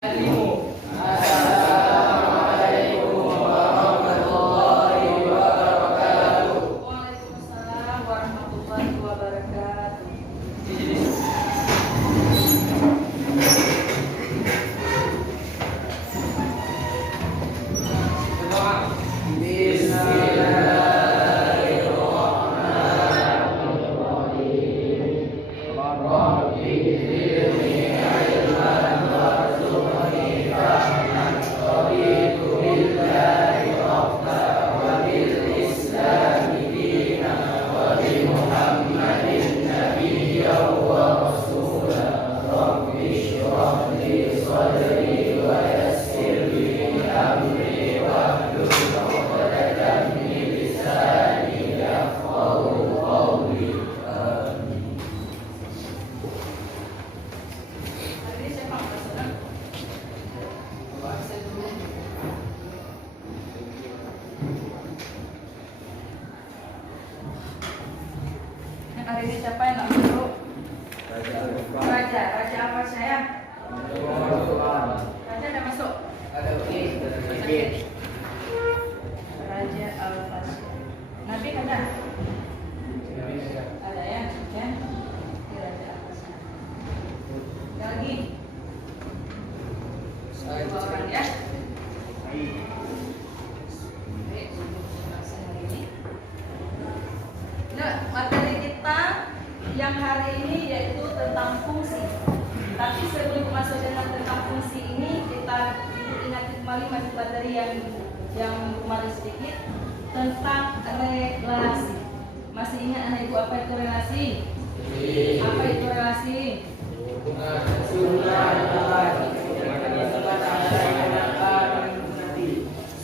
Assalamualaikum warahmatullahi wabarakatuh. Waalaikumsalam warahmatullahi wabarakatuh. Hari ini siapa yang nggak masuk? Raja apa saya? Raja ada masuk? Raja Al-Fasya. Nabi ada? Ada ya? Ya. Raja Al-Fasya. Ada lagi? Dua orang ya? Nah, materi kita yang hari ini yaitu tentang fungsi. Tapi sebelum masuk dengan tentang fungsi ini, kita ingat kembali masih materi yang kemarin sedikit tentang relasi. Masih ingat anak ibu apa itu relasi? Apa itu relasi?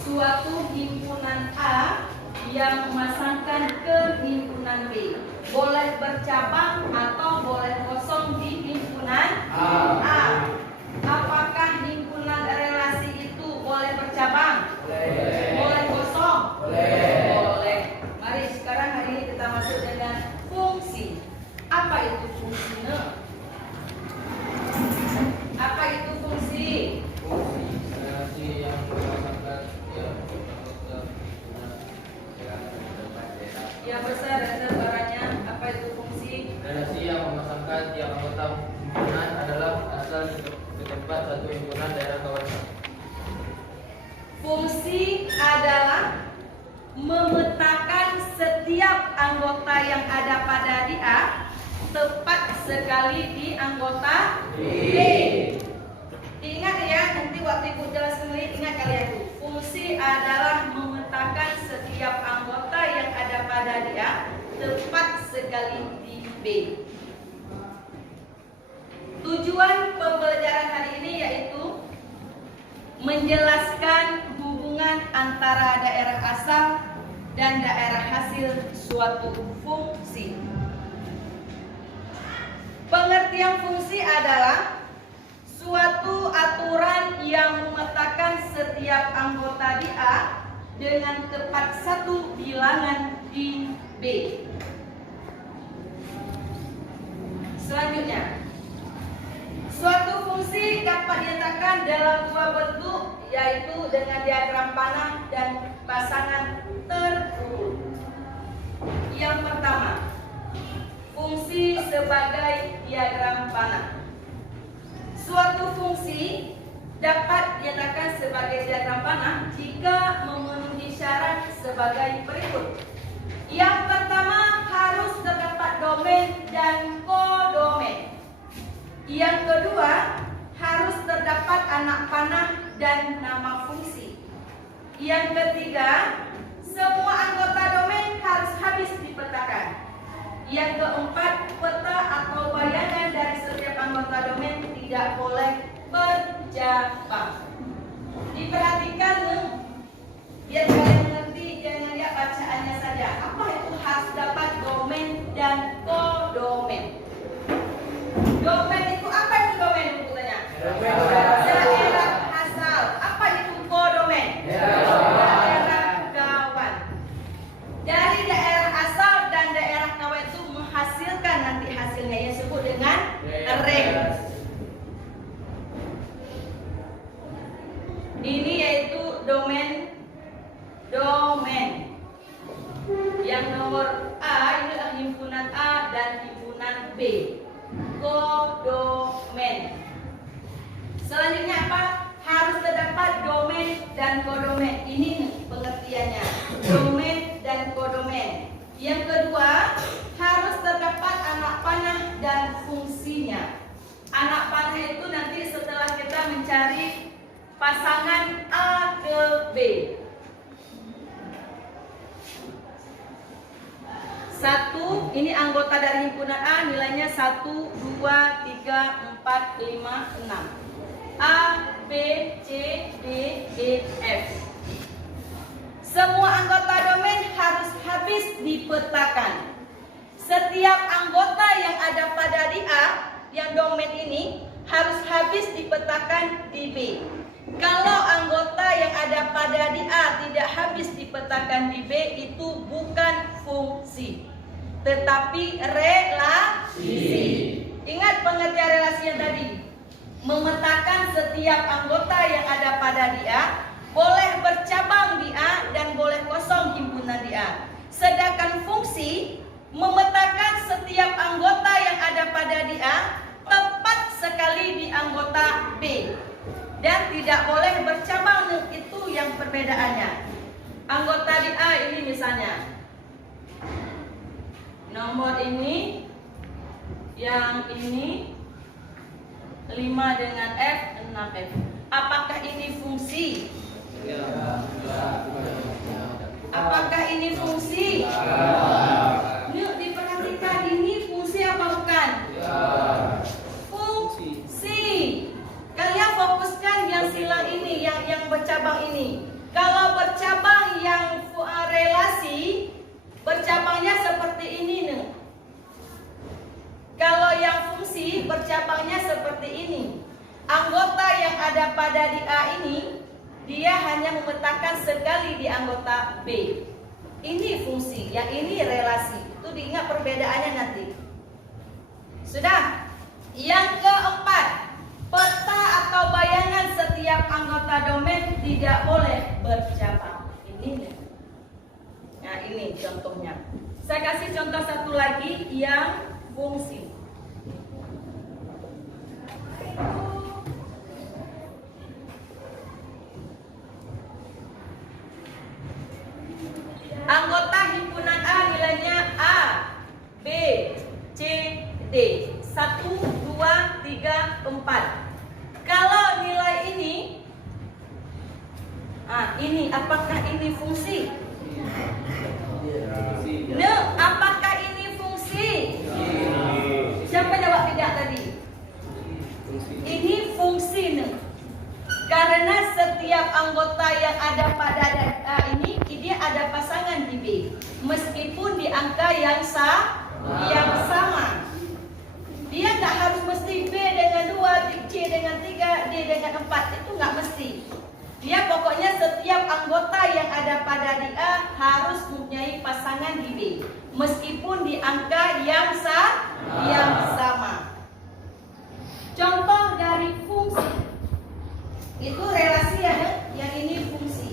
Suatu himpunan A yang memasangkan ke himpunan B boleh bercabang atau boleh kosong di himpunan A. Apakah himpunan relasi itu boleh bercabang? Boleh kosong? Boleh. Mari sekarang hari ini kita masuk dengan fungsi. Apa itu fungsinya? Apa itu fungsi? Yang besar dan terbaranya, apa itu fungsi? Relasi yang memasangkan tiap anggota himpunan adalah asal ke tempat satu himpunan daerah kawasan. Fungsi adalah memetakan setiap anggota yang ada pada di A tepat sekali di anggota B. Ingat ya, nanti waktu ibu jelaskan lagi, ingat kalian tuh. Fungsi adalah memetakan setiap anggota yang ada pada di A tepat sekali di B. Tujuan pembelajaran hari ini yaitu menjelaskan hubungan antara daerah asal dan daerah hasil suatu fungsi. Pengertian fungsi adalah suatu aturan yang memetakan setiap anggota di A dengan tepat satu bilangan di B. Selanjutnya, suatu fungsi dapat diletakkan dalam dua bentuk, yaitu dengan diagram panah dan pasangan terurut. Yang pertama, fungsi sebagai diagram panah. Suatu fungsi dapat dinyatakan sebagai diagram panah jika memenuhi syarat sebagai berikut. Yang pertama, harus terdapat domain dan kodomain. Yang kedua, harus terdapat anak panah dan nama fungsi. Yang ketiga, semua anggota domain harus habis dipetakan. Yang keempat, peta atau bayangan dari setiap anggota domain tidak boleh berjabang. Diperhatikan, biar kalian mengerti, jangan lihat bacaannya saja. Apa itu harus dapat domain dan kodomain? Domain itu apa itu domain bukunya? Daerah asal. Apa itu kodomain? Daerah kawan. Dari daerah asal dan daerah kawan itu menghasilkan nanti hasilnya yang disebut dengan ring. domain. Yang nomor A ini adalah himpunan A dan himpunan B. Kodomen. Selanjutnya apa? Harus terdapat domain dan kodomen. Ini nih pengertiannya. Domain dan kodomen. Yang kedua, harus terdapat anak panah dan fungsinya. Anak panah itu nanti setelah kita mencari pasangan A ke B. 1, ini anggota dari himpunan A, nilainya 1, 2, 3, 4, 5, 6. A, B, C, D, E, F. Semua anggota domain harus habis dipetakan. Setiap anggota yang ada pada di A, yang domain ini, harus habis dipetakan di B. Kalau anggota yang ada pada di A tidak habis dipetakan di B, itu bukan fungsi, tetapi relasi. Ingat pengertian relasi yang tadi. Memetakan setiap anggota yang ada pada di A, boleh bercabang di A dan boleh kosong himpunan di A. Sedangkan fungsi, memetakan setiap anggota yang ada pada di A, tepat sekali di anggota B. Dan tidak boleh bercabang, itu yang perbedaannya. Anggota di A ini misalnya nomor ini, yang ini 5 dengan F, 6F. Apakah ini fungsi? Apakah ini fungsi? Yuk diperhatikan, ini fungsi apa bukan? Fungsi. Kalian fokuskan yang silang ini, yang bercabang ini. Kalau bercabang yang relasi, bercabangnya seperti ini nih. Kalau yang fungsi, bercabangnya seperti ini. Anggota yang ada pada di A ini, dia hanya memetakan sekali di anggota B. Ini fungsi, yang ini relasi. Itu diingat perbedaannya nanti. Sudah? Yang keempat, peta atau bayangan setiap anggota domain tidak boleh bercabang. Ini nih. Nah, ini contohnya. Saya kasih contoh satu lagi yang fungsi. Anggota himpunan A nilainya A, B, C, D. 1, 2, 3, 4. Kalau nilai ini, ini apakah ini fungsi? Apakah ini fungsi? Siapa jawab tidak tadi? Ini fungsi nih. Karena setiap anggota yang ada pada A ini, dia ada pasangan di B. Meskipun di angka yang sama. Dia nggak harus mesti B dengan 2, C dengan 3, D dengan 4. Itu nggak mesti. Dia pokoknya setiap anggota yang ada pada di A harus mempunyai pasangan di B. Meskipun di angka yang sama. Contoh dari fungsi. Itu relasi ya, yang ini fungsi.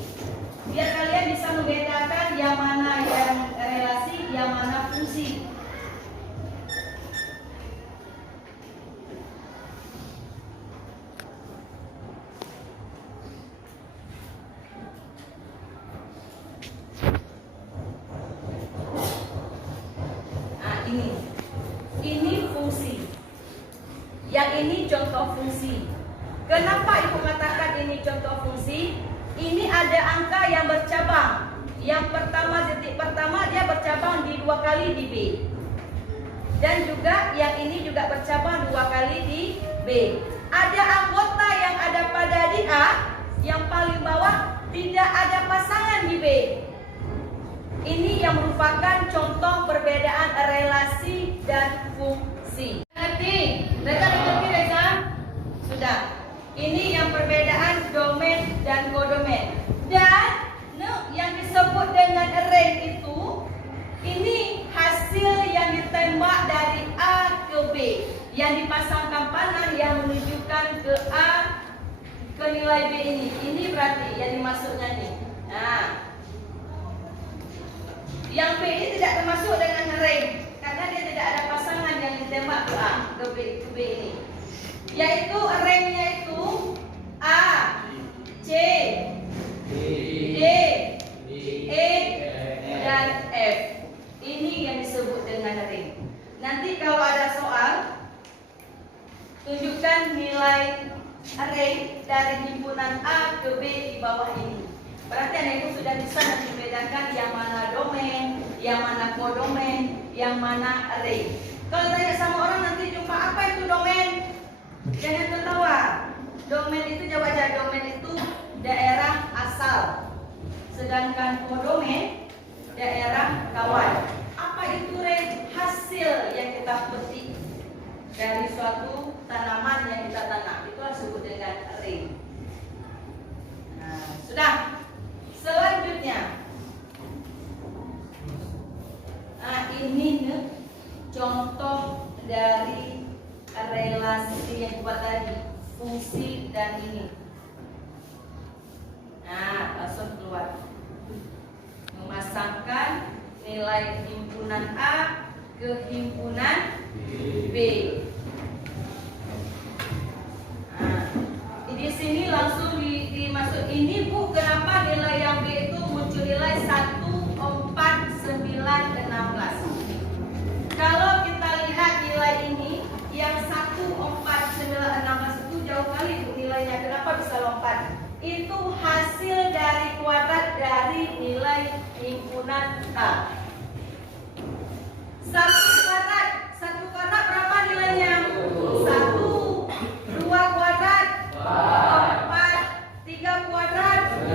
Biar kalian bisa membedakan yang mana yang relasi, yang mana fungsi. Ini fungsi. Yang ini contoh fungsi. Kenapa ibu mengatakan ini contoh fungsi? Ini ada angka yang bercabang. Yang pertama, detik pertama dia bercabang di 2 kali di B. Dan juga yang ini juga bercabang 2 kali di B. Ada anggota yang ada pada di A, yang paling bawah tidak ada pasangan di B. Ini yang merupakan contoh perbedaan relasi dan fungsi. Ngerti? Reza ngerti Reza? Sudah. Ini yang perbedaan domain dan kodomain. Dan yang disebut dengan rank itu, ini hasil yang ditembak dari A ke B, yang dipasangkan panah yang menunjukkan ke A, B, ke nilai B ini. Ini berarti yang dimaksudnya nih. Nah, yang B ini tidak termasuk dengan ring karena dia tidak ada pasangan yang ditembak ke A, ke B ini. Yaitu ringnya itu A, C, D, E, dan F. Ini yang disebut dengan ring. Nanti kalau ada soal, tunjukkan nilai ring dari himpunan A ke B di bawah ini. Berarti Anda itu sudah bisa nanti membedakan yang mana domain, yang mana kodomain, yang mana ring. Kalau tanya sama orang nanti jumpa apa itu domain, jangan tertawa. Domain itu jawab aja, domain itu daerah asal. Sedangkan kodomain daerah kawan. Apa itu ring? Hasil yang kita petik dari suatu tanaman yang kita tanam, itu disebut dengan ring. Nah, sudah. Selanjutnya, nah ini nih contoh dari relasi yang buat tadi, fungsi dan ini. Nah, langsung keluar. Memasangkan nilai himpunan A ke himpunan B. Nah, di sini langsung dimasuk ini Bu, kenapa nilai yang B itu muncul nilai 1, 4, 9, 16. Kalau kita lihat nilai ini yang 1, 4, 9, 16 itu jauh kali Bu nilainya. Kenapa bisa lompat? Itu hasil dari kuadrat dari nilai himpunan A. Satu kuadrat berapa nilainya? 1. 2 kuadrat 4, 3 kuadrat 9,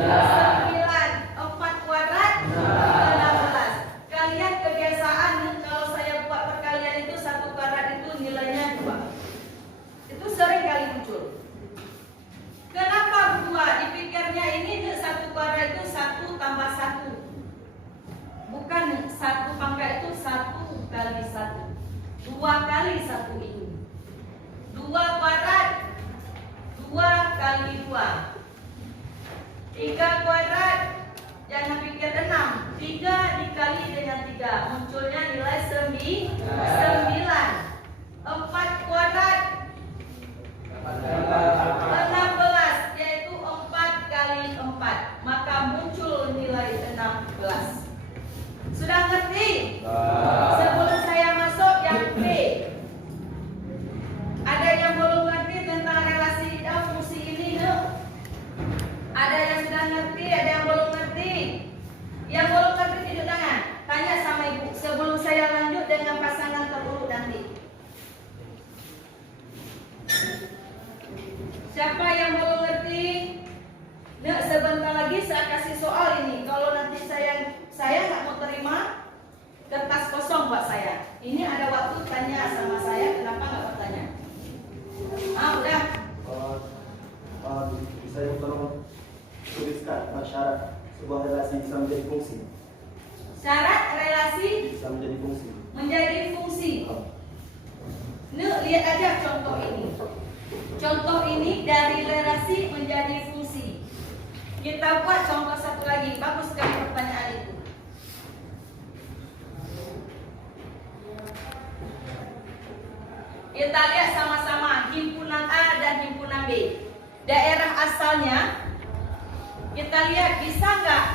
4 kuadrat 16. Kalian kebiasaan kalau saya buat perkalian itu 1 kuadrat itu nilainya 2. Itu sering kali muncul. Kenapa 2? Dipikirnya ini 1 kuadrat itu 1 tambah 1. Bukan 1 pangkat itu 1 kali 1. 2 kali 1 ini. 2 kuadrat 2 kali 2. 3 kuadrat, jangan pikir 6. 3 dikali dengan 3, munculnya nilai 9. 4 kuadrat 16, yaitu 4 kali 4, maka muncul nilai 16. Sudah ngerti? Sebelum saya masuk yang B, ada yang belum ngerti tentang relasi dan fungsi ini? Ada yang sudah ngerti, ada yang belum ngerti? Yang belum ngerti tunjuk tangan. Tanya sama ibu sebelum saya lanjut dengan pasangan terurut nanti. Siapa yang belum ngerti? Nah, sebentar lagi saya kasih soal ini. Kalau nanti saya nggak mau terima kertas kosong buat saya. Ini ada waktu tanya sama saya, kenapa nggak bertanya? Udah. Bisa tolong tuliskan syarat sebuah relasi bisa menjadi fungsi. Syarat relasi Bisa menjadi fungsi. menjadi fungsi. Lihat aja contoh ini. Contoh ini dari relasi menjadi fungsi. Kita buat contoh satu lagi. Bagus sekali pertanyaan itu. Kita lihat sama-sama himpunan A dan himpunan B. Daerah asalnya kita lihat bisa nggak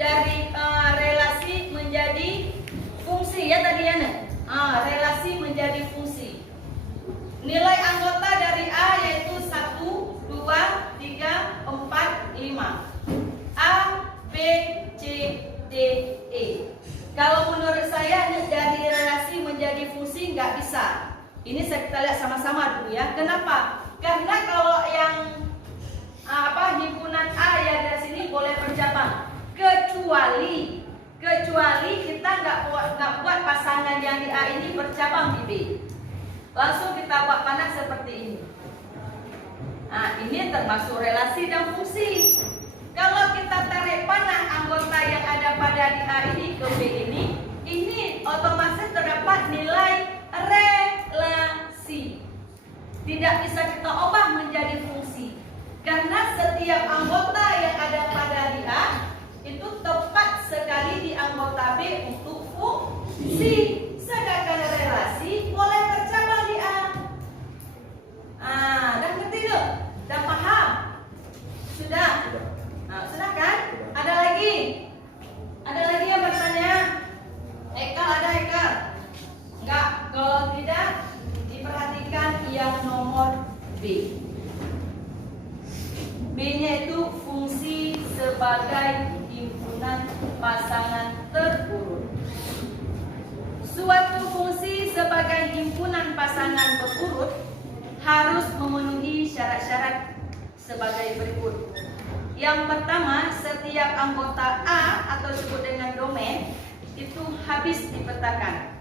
dari relasi menjadi fungsi ya tadi ya relasi menjadi fungsi. Nilai anggota dari A yaitu 1, 2, 3, 4, 5. A, B, C, D, E. Kalau menurut saya dari relasi menjadi fungsi nggak bisa. Ini kita lihat sama-sama dulu ya. Kenapa? Karena kalau yang himpunan A yang dari sini boleh bercabang, kecuali kita nggak buat pasangan yang di A ini bercabang di B. Langsung kita buat panah seperti ini. Nah, ini termasuk relasi dan fungsi. Kalau kita tarik panah anggota yang ada pada di A ini ke B ini otomatis terdapat nilai relasi. Tidak bisa kita ubah menjadi fungsi. Karena setiap anggota yang ada pada di A itu tepat sekali di anggota B untuk fungsi. Sedangkan relasi boleh bercabang di A. Dah ngerti tuh? Dah paham? Sudah? Sudah kan? Ada lagi? Ada lagi yang bertanya? Ekal ada Ekal? Enggak, kalau tidak diperhatikan yang nomor B. B-nya itu fungsi sebagai himpunan pasangan terurut. Suatu fungsi sebagai himpunan pasangan berurut harus memenuhi syarat-syarat sebagai berikut. Yang pertama, setiap anggota A atau disebut dengan domain itu habis dipetakan.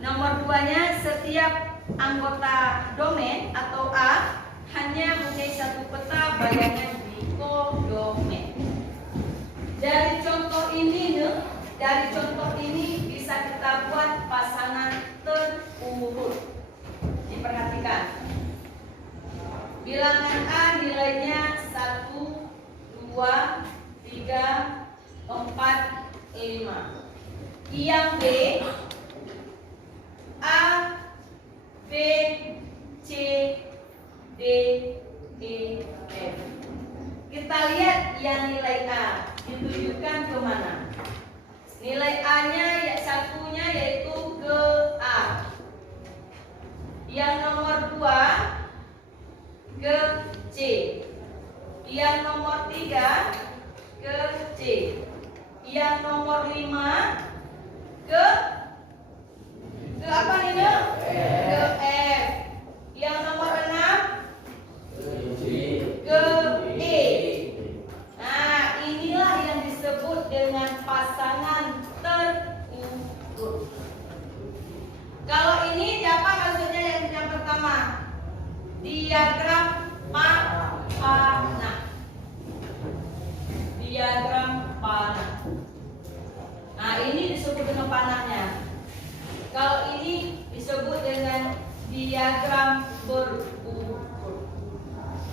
Nomor duanya, setiap anggota domain atau A hanya mempunyai satu peta bayangan di kodomain. Dari contoh ini bisa kita buat pasangan terurut. Diperhatikan. Bilangan A nilainya 1, 2, 3, 4, 5. Yang B A, B, C, D, E, F. Kita lihat yang nilai A ditujukan ke mana? Nilai A-nya satunya yaitu ke A. Yang nomor 2 ke C. Yang nomor 3 ke C. Yang nomor 5 ke apa nih, Dok? Ke F. Yang nomor 6 ke E. Nah, inilah yang disebut dengan pasangan terurut. Kalau ini apa maksudnya yang pertama? Diagram panah. Diagram panah. Nah, ini disebut dengan panahnya. Kalau ini disebut dengan diagram berurut.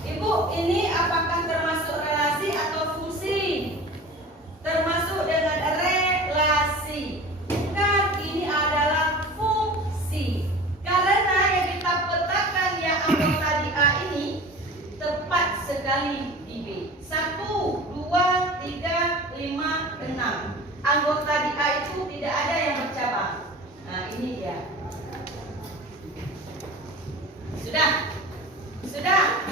Ibu, ini apakah termasuk relasi atau fungsi? Termasuk dengan relasi. Bukan, ini adalah fungsi. Karena yang kita petakan yang anggota di A ini tepat sekali di B. 1, 2, 3, 5, 6. Anggota di A itu tidak ada yang bercabang. Nah, ini dia. Sudah? Sudah?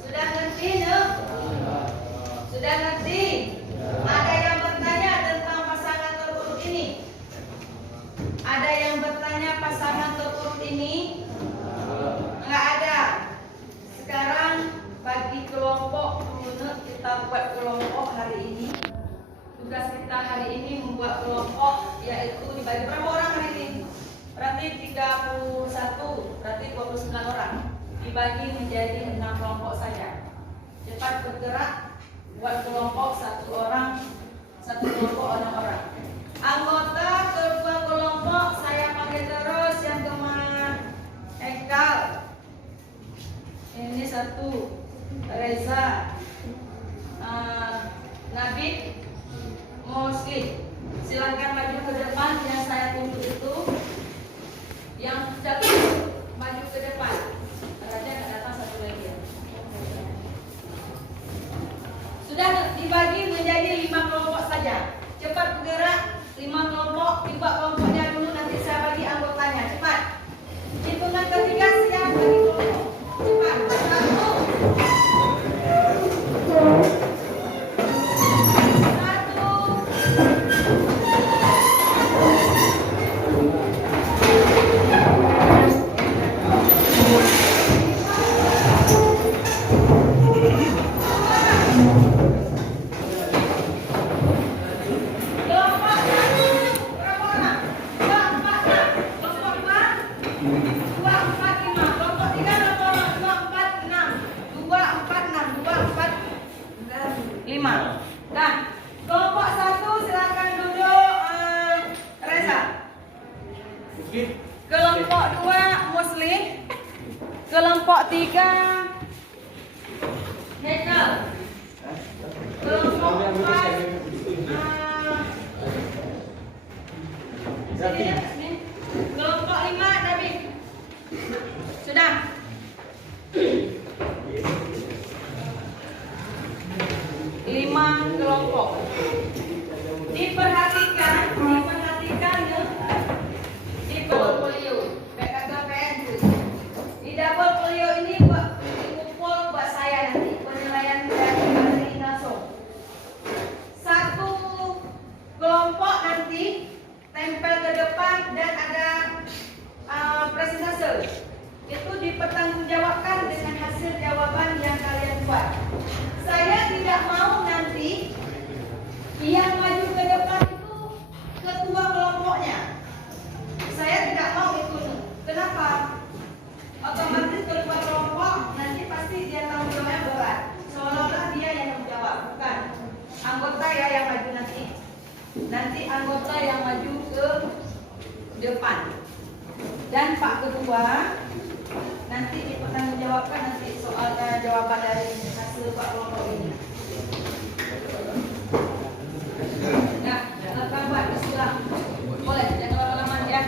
Sudah ngerti, Nuk? Sudah ngerti? Ada yang bertanya tentang pasangan terurut ini? Ada yang bertanya pasangan terurut ini? Enggak ada. Sekarang bagi kelompok dulu, kita buat kelompok hari ini. Tugas kita hari ini membuat kelompok, yaitu dibagi berapa orang hari ini? Berarti 31, berarti 29 orang. Dibagi menjadi 6 kelompok saja. Cepat bergerak, buat kelompok 1 orang, 1 kelompok 6 orang. Anggota kedua kelompok saya panggil terus yang kemana? Ekal. Ini 1, Reza, Nabil, Muslim. Silakan maju ke depan yang saya tunjuk itu. Yang satu maju ke depan. Raja nggak datang, satu lagi ya. Sudah dibagi menjadi 5 kelompok saja. Cepat bergerak, 5 kelompok. Tiba kelompoknya dulu, nanti saya bagi anggotanya. Cepat. Hitungan ketiga siap bagi kelompok. Cepat. 5. Nah, kelompok 1 silakan duduk, Reza. Kelompok 2 Muslim. Kelompok 3 Hekel. Kelompok 4. Sini. Kelompok 5 David. Sudah. Lima kelompok. Diperhatikan ya. Di portfolio. PKKPN. Di double folio ini buat kumpul buat saya nanti penilaian dari langsung. Satu kelompok nanti tempel ke depan dan ada presentase. Itu dipertanggungjawabkan dengan hasil jawaban yang kalian buat. Saya tidak mau nanti yang maju ke depan itu ketua kelompoknya. Saya tidak mau itu. Kenapa? Otomatis ketua kelompok nanti pasti dia tanggung jawabnya berat. Seolah-olah dia yang menjawab, bukan anggota ya yang maju nanti. Nanti anggota yang maju ke depan. Dan Pak Ketua nanti dipertanggungjawabkan nanti soal jawaban dari hasil Pak kelompok ini. Nah, kawan istilah boleh jangan lama-lama ya.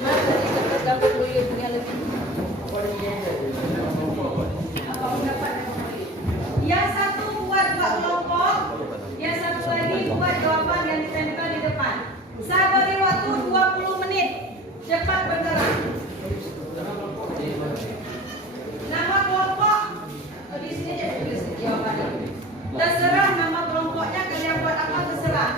Mas tadi dapat dulu punya lebih. Apa pendapat? Yang satu buat Pak kelompok, yang satu lagi buat jawaban yang ditempel di depan. Saya beri waktu 20 menit. Cepat bergerak. Nama kelompok di sini aja tulis jawabannya. Terserah nama kelompoknya kalian buat apa terserah.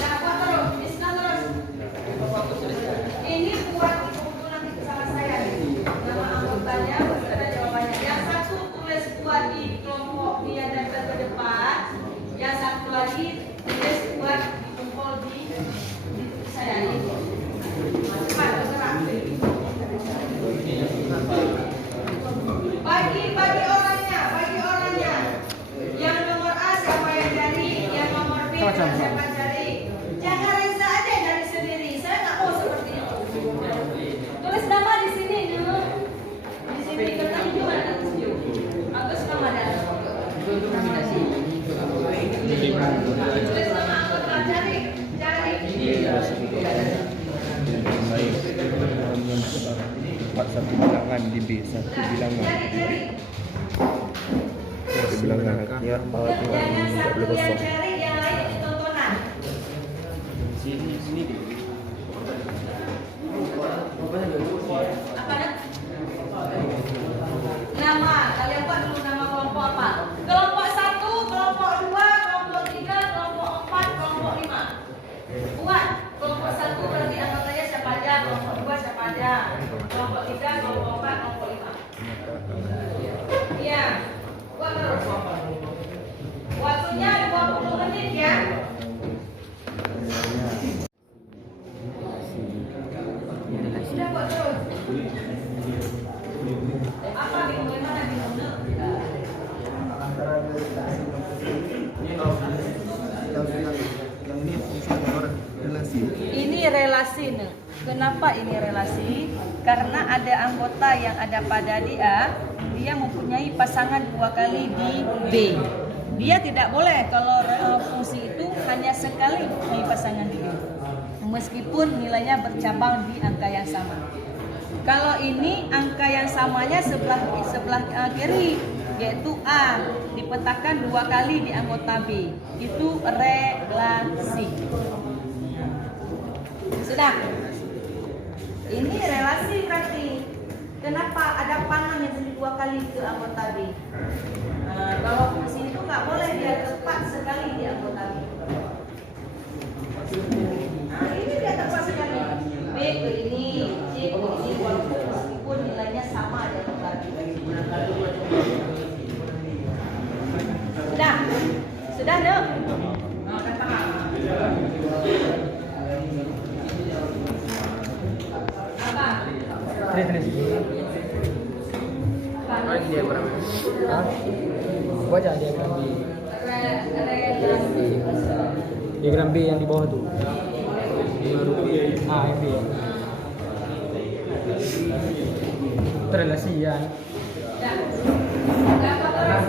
Nah, buat terus, Bismillah terus. Ini buat ibu nanti sama saya nih. Nama anggotanya ada jawabannya. Yang satu tulis buat di kelompok dia dan ke depan. Yang satu lagi tulis buat dikumpul di saya ini. Cepat bergerak. Bagi orangnya. Yang nomor A siapa yang cari, yang nomor B siapa cari. Jangan Reza aja yang cari sendiri. Saya nggak mau seperti itu. Tulis nama di sini dulu. Di sini kertas juga ada tujuh. Agus nama ada. Nama di sini. Tulis nama anggota cari. Empat satu bilangan di B, satu bilangan. Satu bilangan artinya bahwa Jangan tidak satu boleh yang kosong. cari, yang lain itu tontonan. Sini deh. Apa nak? Nama, kalian buat dulu nama kelompok apa? Kelompok 1, kelompok 2, kelompok 3, kelompok 4, kelompok 5. Buat kelompok 1 berarti anggotanya siapa aja, kelompok 2 siapa aja, kelompok 3, kelompok 4, kelompok 5. Iya, buat terus. Waktunya 20 menit ya. Sudah buat terus. Apa bingung mana bingungnya? Antara yang ini relasi. Ini relasi nih. Kenapa ini relasi? Karena ada anggota yang ada pada dia mempunyai pasangan 2 kali di B. Dia tidak boleh kalau fungsi itu hanya sekali mempunyai pasangan di B. Meskipun nilainya bercabang di angka yang sama. Kalau ini angka yang samanya sebelah kiri, yaitu A dipetakan 2 kali di anggota B. Itu relasi. Sudah. Ini relasi berarti. Kenapa ada panah yang 2 kali ke anggota B? Kalau fungsi itu nggak boleh dia tepat sekali di anggota B. Nah, ini dia tepat sekali. B ke ini, C ke ini, walaupun meskipun nilainya sama di anggota B. Sudah dong. Oh, kan paham. Apa? Terus. Apa dia berapa? Hah? Gua aja diagram B. Relasi. Diagram B yang di bawah tuh. Ah, yang B. relasian. Ya. Dapat terus.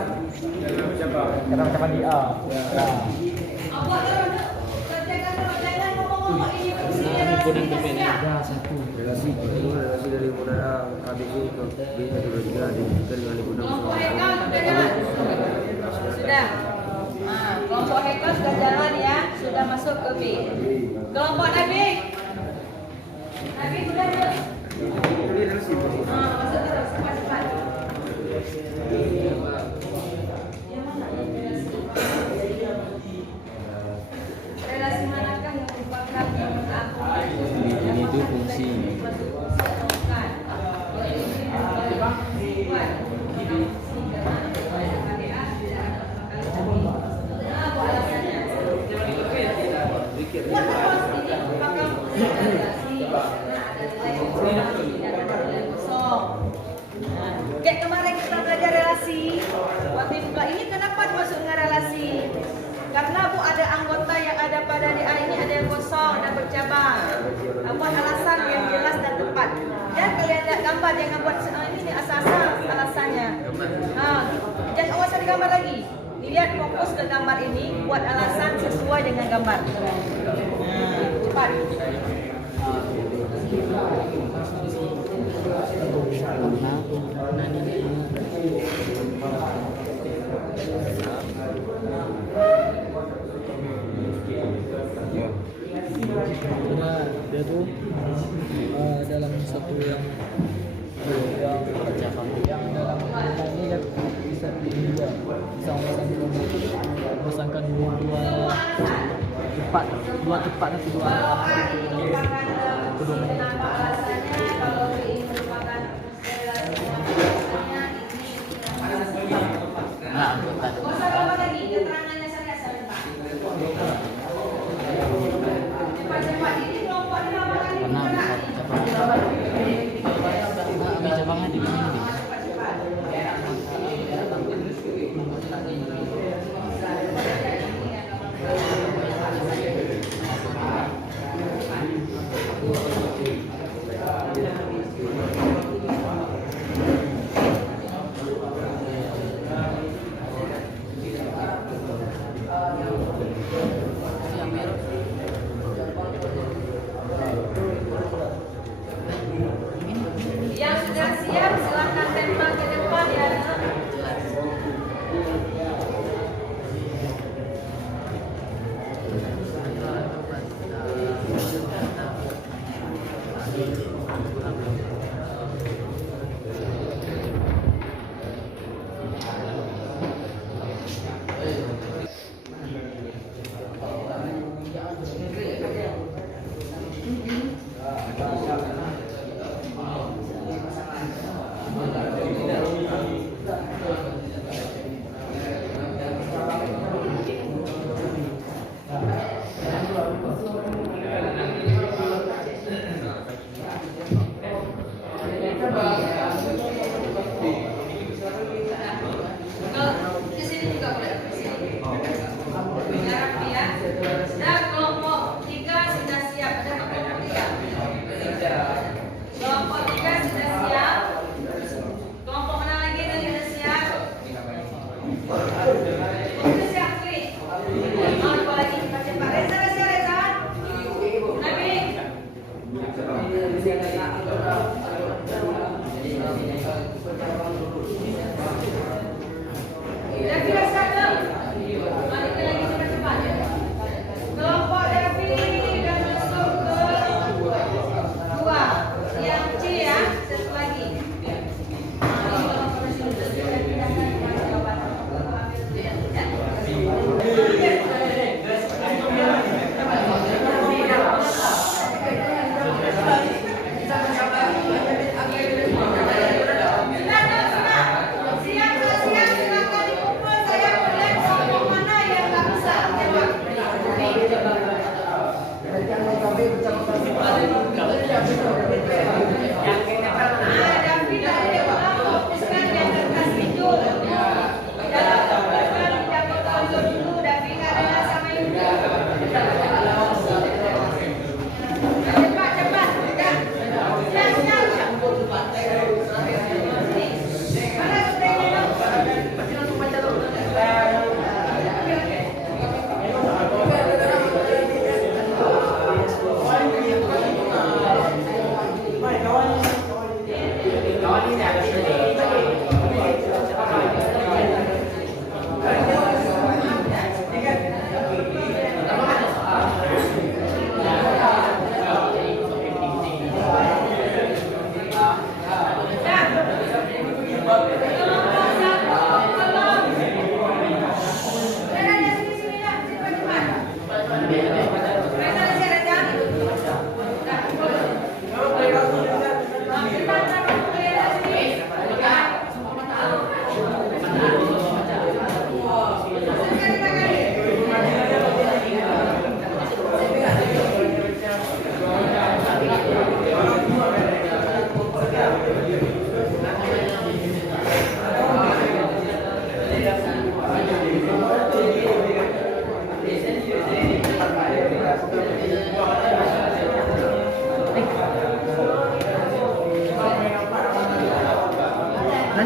Kata ucapan di A. Ya. Apa terus? Kerjakan terus, jangan ngomong-ngomong ini fungsi relasi ya. Ada satu. Relasi dari himpunan A, ABC ke B, 1, 2, 3 dibuktikan dengan himpunan Kelompok Heka sudah jalan? Sudah. Nah, kelompok Heka sudah jalan ya, sudah masuk ke B. Kelompok Nabi. Nabi sudah terus. Nah, masuk terus, cepat-cepat. Yang mana? Relasi manakah yang merupakan Ini itu fungsi. Kayak kemarin kita belajar relasi, waktu buka ini kenapa dimasuk dengan relasi? Karena Bu ada anggota yang ada pada DA ini ada yang kosong dan bercabang. Buat alasan yang jelas dan tepat. Dan kalian lihat gambar jangan buat ini asal-asal alasannya. Jangan awas ada gambar lagi. Lihat fokus ke gambar ini, buat alasan sesuai dengan gambar. Cepat. Karena dia tuh dalam satu yang yang dalam ini kan bisa juga bisa memasangkan dua tepat atau dua Kenapa alasannya kalau ini merupakan relasi alasannya ini. Usah apa lagi keterangannya saya sebentar. Cepat-cepat ini kelompok dinamakan himpunan. cabangan di sini. Yang sudah siap silakan tembak ke depan ya. Di sini juga boleh. Di sini. Jarak dia. Dan kelompok 3 sudah siap. Ada kelompok 3. Kelompok 3 sudah siap. Kelompok mana lagi yang sudah siap? Sudah siap klik. Apa lagi cepat-cepat. Reza dah siap Reza. Nabi.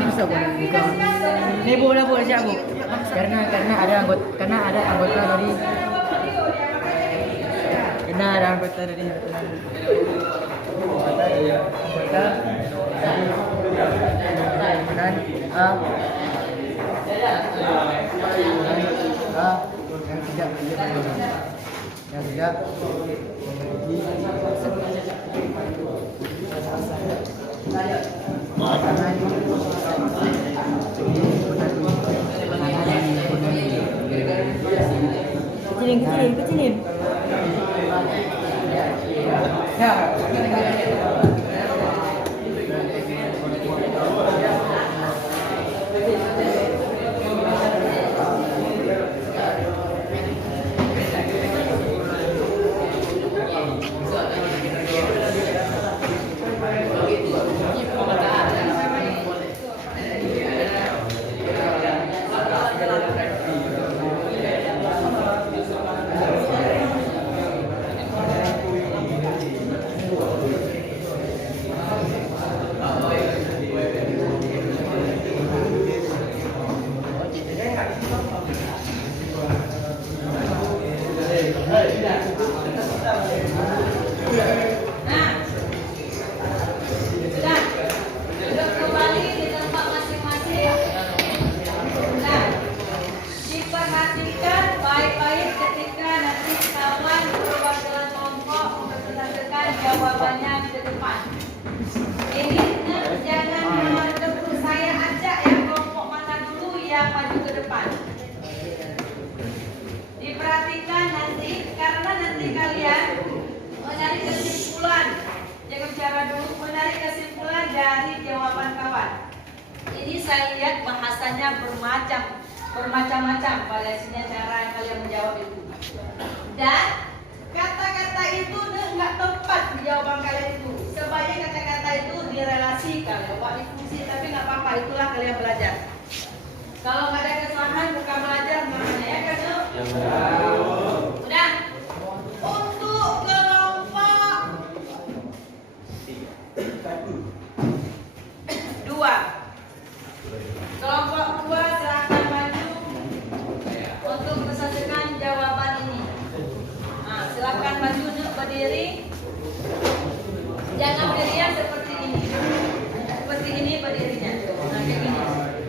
susah kok. Ini bu, udah bu, siap bu. Karena ada anggota dari anggota dari himpunan A yang tidak kecilin. Ya. Nah, sudah duduk kembali di tempat masing-masing. Nah, diperhatikan baik-baik ketika nanti kawan perwakilan kelompok mempresentasikan jawabannya di depan. Ini jangan mendepu, saya ajak ya kelompok mana dulu yang maju ke depan. Diperhatikan nanti karena nanti kalian menarik kesimpulan, jangan bicara dulu, menarik kesimpulan dari jawaban kawan. Ini saya lihat bahasanya bermacam-macam variasinya cara kalian menjawab itu. Dan kata-kata itu nggak tepat di jawaban kalian itu. Sebaiknya kata-kata itu direlasikan lewat fungsi, tapi nggak apa-apa, itulah kalian belajar. Kalau nggak ada kesalahan bukan belajar namanya ya kan? Udah. Untuk kelompok 2. Kelompok 2 silakan maju untuk menyampaikan jawaban ini. Nah, silakan maju berdiri. Jangan berdirian seperti ini. Seperti ini berdirinya. Nah, kayak gini.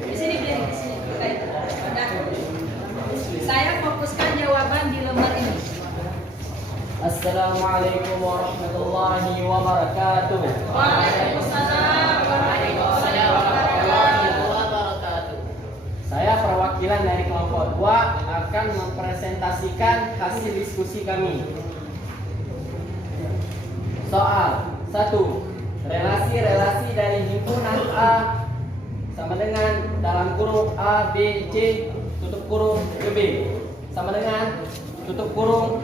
Di sini berdiri di sini. Baik. Nah, saya fokuskan jawaban di lembar ini. Assalamualaikum warahmatullahi wabarakatuh. Waalaikumsalam warahmatullahi wabarakatuh. Saya perwakilan dari kelompok 2 akan mempresentasikan hasil diskusi kami. Soal 1. Relasi-relasi dari himpunan A sama dengan dalam kurung A, B, C, tutup kurung ke B sama dengan tutup kurung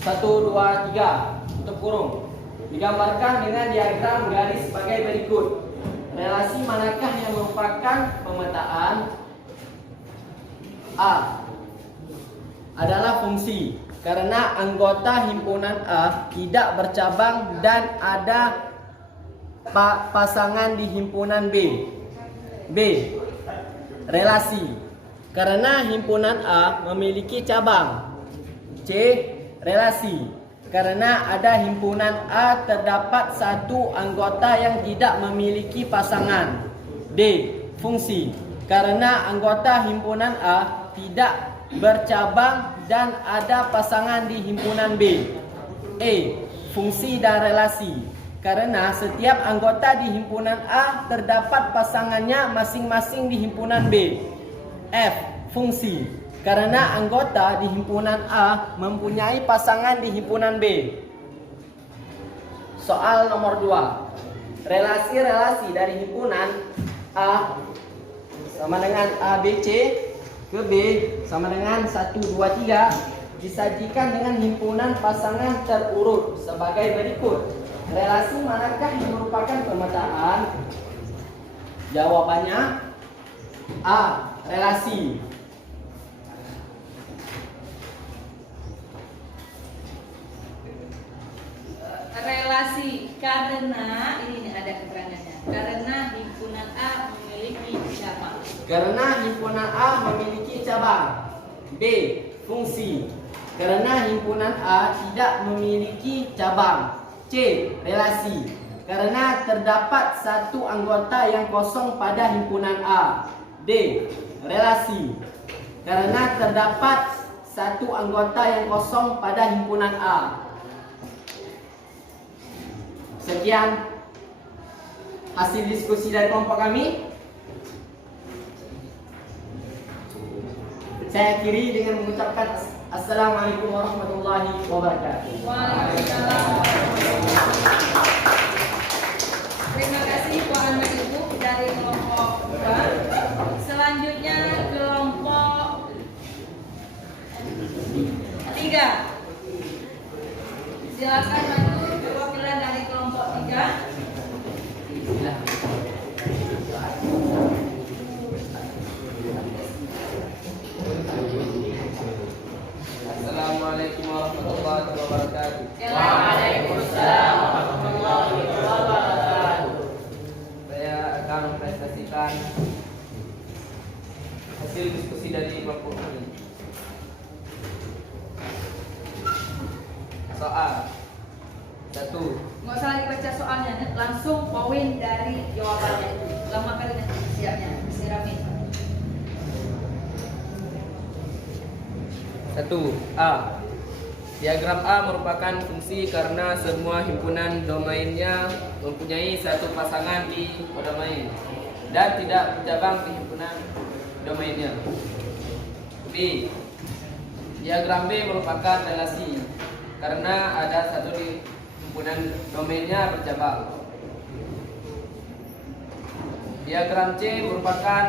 1, 2, 3 tutup kurung. Digambarkan dengan diagram garis sebagai berikut. Relasi manakah yang merupakan pemetaan? A adalah fungsi, karena anggota himpunan A tidak bercabang dan ada pasangan di himpunan B. B. Relasi, karena himpunan A memiliki cabang. C. Relasi, karena ada himpunan A terdapat satu anggota yang tidak memiliki pasangan. D. Fungsi, karena anggota himpunan A tidak bercabang dan ada pasangan di himpunan B. E. Fungsi dan relasi, karena setiap anggota di himpunan A terdapat pasangannya masing-masing di himpunan B. F. Fungsi, karena anggota di himpunan A mempunyai pasangan di himpunan B. Soal nomor 2. Relasi-relasi dari himpunan A sama dengan ABC ke B sama dengan 1, 2, 3 disajikan dengan himpunan pasangan terurut sebagai berikut. Relasi manakah yang merupakan pemetaan? Jawabannya A. Relasi. Relasi karena ini ada keterangannya. Karena himpunan A memiliki karena himpunan A memiliki cabang. B. Fungsi, karena himpunan A tidak memiliki cabang. C. Relasi, karena terdapat satu anggota yang kosong pada himpunan A. D. Relasi, karena terdapat satu anggota yang kosong pada himpunan A. Sekian hasil diskusi dari kelompok kami. Saya akhiri dengan mengucapkan Assalamualaikum warahmatullahi wabarakatuh. Waalaikumsalam. Terima kasih Pak anak Ibu dari kelompok 2. Selanjutnya kelompok 3. Silakan maju perwakilan dari kelompok 3. Assalamualaikum warahmatullahi wabarakatuh. Waalaikumsalam warahmatullahi wabarakatuh. Saya akan mempresentasikan hasil diskusi dari kelompok ini. Soal 1. Nggak usah lagi baca soalnya, Nek. Langsung poin dari jawabannya itu. Lama kali nanti siapnya, siramin. 1. A. Diagram A merupakan fungsi karena semua himpunan domainnya mempunyai satu pasangan di kodomain dan tidak bercabang di himpunan domainnya. B. Diagram B merupakan relasi karena ada satu di himpunan domainnya bercabang. Diagram C merupakan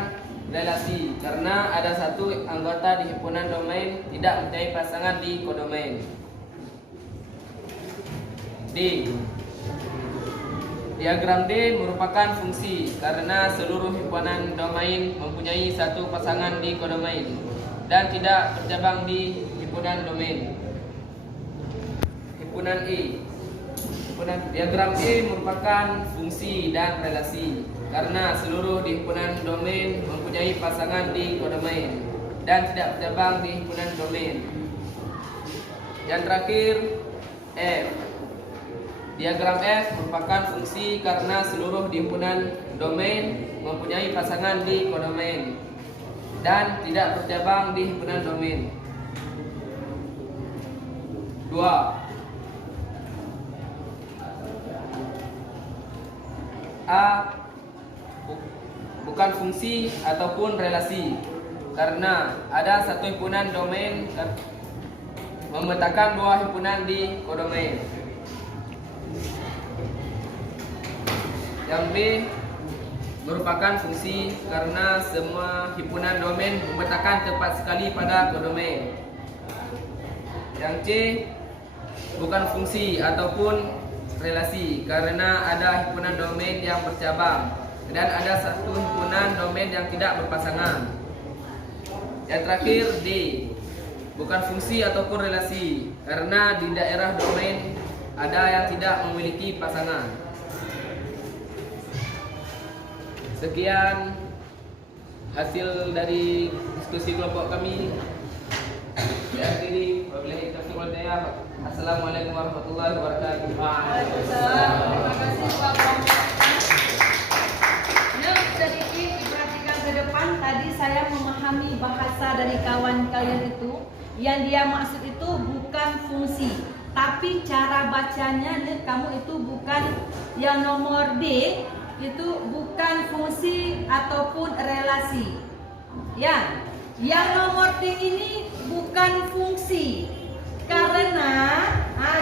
relasi karena ada satu anggota di himpunan domain tidak mempunyai pasangan di kodomain. D. Diagram D merupakan fungsi karena seluruh himpunan domain mempunyai satu pasangan di kodomain dan tidak bercabang di himpunan domain. Himpunan E. Diagram E merupakan fungsi dan relasi karena seluruh di himpunan domain mempunyai pasangan di kodomain dan tidak bercabang di himpunan domain. Yang terakhir, F. Diagram F merupakan fungsi karena seluruh di himpunan domain mempunyai pasangan di kodomain dan tidak bercabang di himpunan domain. 2. A. Bukan fungsi ataupun relasi karena ada satu himpunan domain memetakan dua himpunan di kodomain. Yang B merupakan fungsi karena semua himpunan domain memetakan tepat sekali pada kodomain. Yang C bukan fungsi ataupun relasi karena ada himpunan domain yang bercabang dan ada satu himpunan domain yang tidak berpasangan. Yang terakhir D bukan fungsi ataupun relasi karena di daerah domain ada yang tidak memiliki pasangan. Sekian hasil dari diskusi kelompok kami. Akhiri, wabillahi taufiq wal hidayah. Assalamualaikum warahmatullahi wabarakatuh. Waalaikumsalam. Terima kasih Pak kelompok. Nah, sedikit diperhatikan ke depan. Tadi saya memahami bahasa dari kawan kalian itu. Yang dia maksud itu bukan fungsi, tapi cara bacanya nih, kamu itu bukan yang nomor D. Itu bukan fungsi ataupun relasi. Ya, yang nomor D ini bukan fungsi karena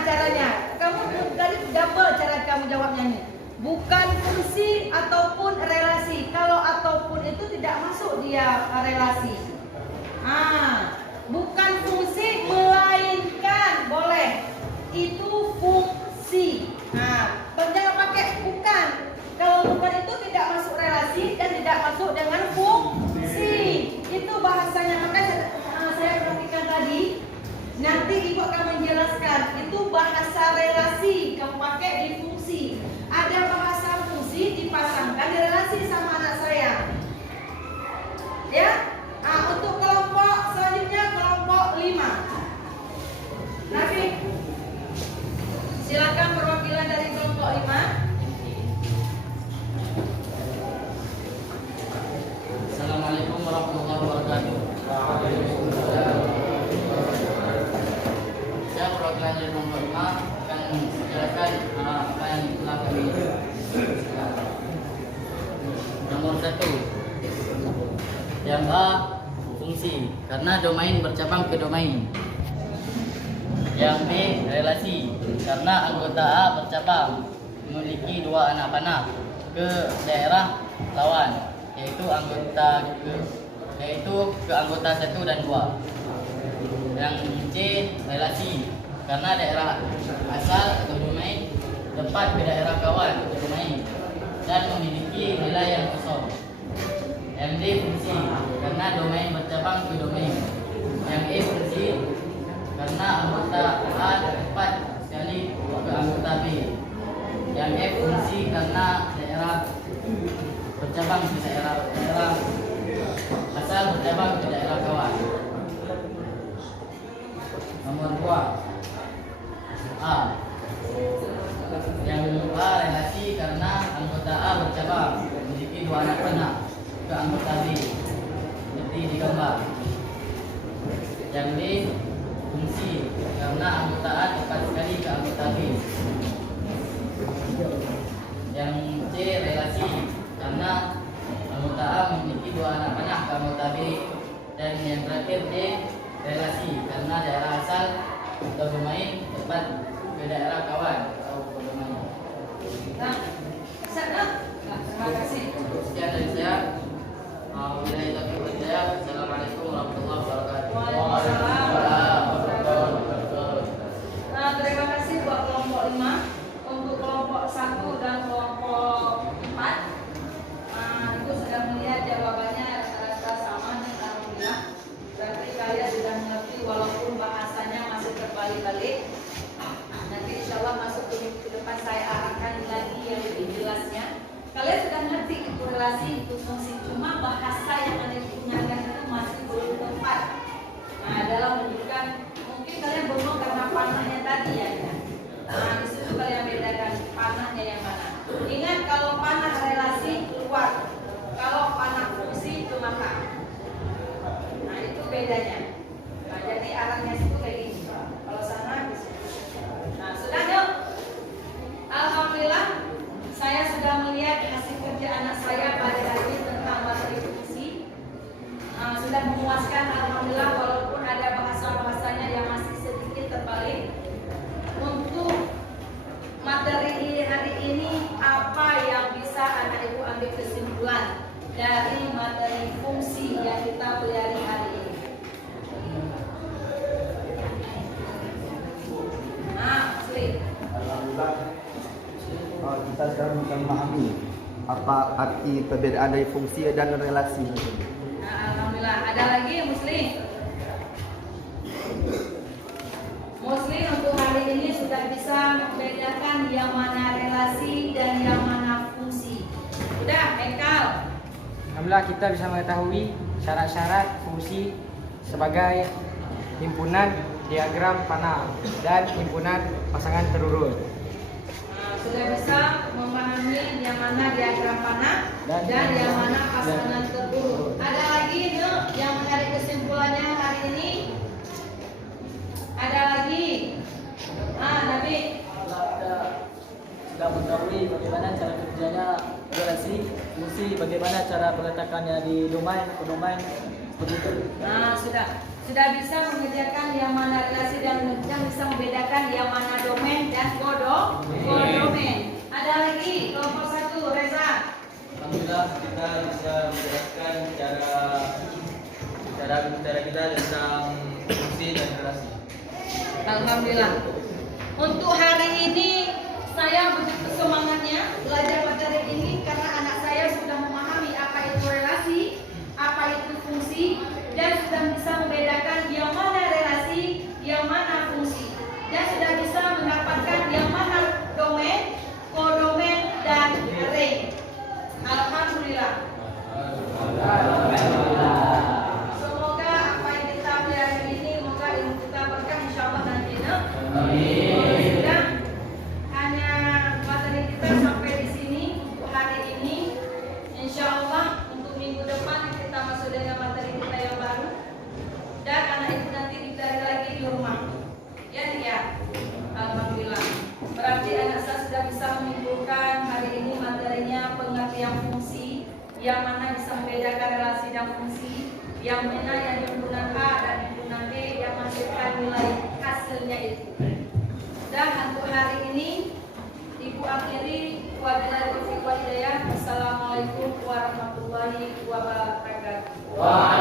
caranya kamu dari double cara kamu jawabnya nih. Bukan fungsi ataupun relasi. Kalau ataupun itu tidak masuk dia relasi. Bukan fungsi melainkan boleh. Itu fungsi. Jangan pakai bukan. Kalau bukan itu tidak masuk relasi dan tidak masuk dengan fungsi. Itu bahasanya. Makanya saya perhatikan tadi. Nanti ibu akan menjelaskan. Itu bahasa relasi. Kamu pakai di fungsi. Ada bahasa fungsi dipasangkan di relasi sama anak saya. Yang A, fungsi, karena domain bercabang ke domain. Yang B, relasi, karena anggota A bercabang memiliki dua anak panah ke daerah lawan, yaitu ke anggota 1 dan 2. Yang C, relasi, karena daerah asal atau domain tepat ke daerah kawan atau domain dan memiliki nilai yang kosong. Yang D, fungsi, karena domain bercabang ke domain. Yang E, fungsi, karena anggota A tepat sekali ke anggota B. Yang F, fungsi, karena daerah bercabang ke daerah asal bercabang ke daerah kawan. Nomor 2 A. Yang A, relasi, karena anggota A bercabang memiliki dua anak panah ke anggota B seperti di gambar. Yang B, fungsi, karena anggota A tepat sekali ke anggota B. Yang C, relasi, karena anggota A memiliki dua anak panah ke anggota B. Dan yang terakhir D, relasi, karena daerah asal atau domain tepat ke daerah kawan atau domain. Nah, sana. Nah, terima kasih. Sekian dari saya. Wabillahi taufiq wal hidayah. Assalamualaikum warahmatullahi wabarakatuh. Waalaikumsalam. Waalaikumsalam. Nah, terima kasih buat kelompok 5. Untuk kelompok 1 dan kelompok 4, itu sudah melihat jawabannya rata-rata sama dan alhamdulillah. Berarti kalian sudah mengerti walaupun bahasanya masih terbalik-balik. Nanti insya Allah masuk ke minggu depan saya arahkan lagi yang lebih jelasnya. Kalian sudah ngerti itu relasi, itu fungsi, cuma bahasa yang ada digunakan itu masih belum tepat. Nah, dalam menunjukkan mungkin kalian bingung karena panahnya tadi ya. Nah, di situ kalian bedakan panahnya yang mana. Ingat kalau panah relasi keluar, kalau panah fungsi itu maka. Nah, itu bedanya. Nah, jadi arahnya itu kayak gini. Kalau sana di situ. Nah, sudah yuk. Alhamdulillah, saya sudah melihat hasil kerja anak saya pada hari ini tentang materi fungsi. Sudah memuaskan alhamdulillah walaupun ada bahasa-bahasanya yang masih sedikit terbalik. Untuk materi hari ini apa yang bisa anak ibu ambil kesimpulan dari materi fungsi yang kita pelajari hari ini? Nah, Sri. Alhamdulillah, kita sudah memahami apa arti perbedaan dari fungsi dan relasi. Nah, alhamdulillah. Ada lagi Muslim? Muslim untuk hari ini sudah bisa membedakan yang mana relasi dan yang mana fungsi. Sudah, Ekal. Alhamdulillah kita bisa mengetahui syarat-syarat fungsi sebagai himpunan diagram panah dan himpunan pasangan terurut. Nah, sudah bisa memahami yang mana diagram panah dan yang mana pasangan terurut. Ada lagi yang menarik kesimpulannya hari ini? Ada lagi? Nabi. Sudah mengetahui bagaimana cara kerjanya relasi, fungsi, bagaimana cara peletakannya di domain, ke domain, begitu. Nah, sudah bisa mengerjakan yang mana relasi dan bisa membedakan yang mana domain dan kodomain. Ada lagi kelompok 1, Reza. Alhamdulillah kita bisa menjelaskan cara kita tentang fungsi dan relasi. Alhamdulillah. Untuk hari ini saya begitu semangatnya belajar materi ini karena anak saya sudah memahami apa itu relasi, apa itu fungsi, dan sudah bisa membedakan yang mana relasi, yang mana fungsi, dan sudah bisa mendapatkan yang mana domain, kodomain, dan range. Alhamdulillah. Semoga apa yang kita pelajari ini, semoga ilmu kita berkah insyaallah nanti. Amin. Hanya materi kita sampai di sini untuk hari yang mana bisa membedakan relasi dan fungsi, yang mana yang himpunan A dan himpunan B yang menghasilkan nilai hasilnya itu. Dan untuk hari ini Ibu akhiri, wabillahi taufiq wal hidayah. Wassalamualaikum warahmatullahi wabarakatuh.